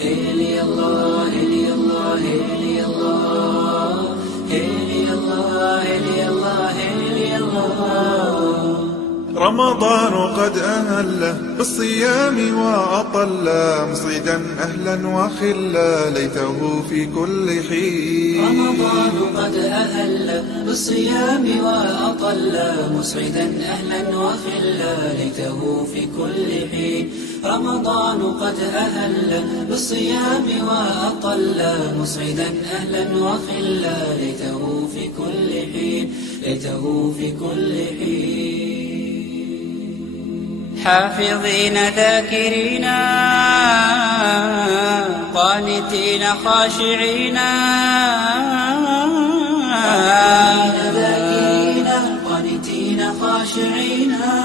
هيلي الله هيلي الله هيلي الله هيلي الله هيلي الله هيلي الله. رمضان قد أهل بالصيام وأطل مصيدا أهلا وخلا ليته في كل حين. رمضان قد أهل بالصيام وأطل مسعدا أهلا وخلا ليته في كل حين. رمضان قد أهل بالصيام وأطل مسعدا أهلا وخلا ليته في كل حين ليته في كل حين. حافظين ذاكرين قانتين خاشعين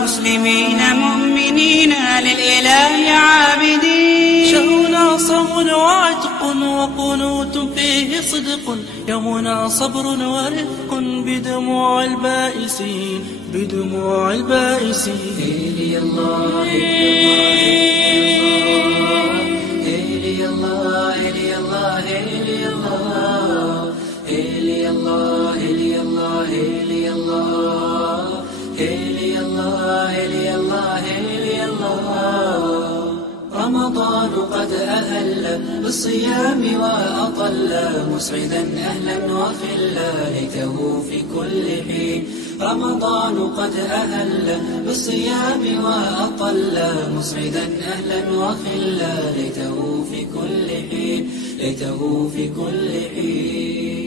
مسلمين مؤمنين للإله عابدين. شهرنا صوم وعتق وقنوت فيه صدق، يومنا صبر ورفق بدموع البائسين بدموع البائسين. هيلي الله هيلي الله هيلي الله هيلي الله هيلي الله هيلي الله هيلي الله هيلي الله هيلي الله هيلي الله. رمضان قد أهل بالصيام وأطل مسعدا أهلا وخلا ليته في كل حين. رمضان قد أهل بالصيام وأطل مسعدا أهلا وخلا ليته في كل حين ليته في كل حين.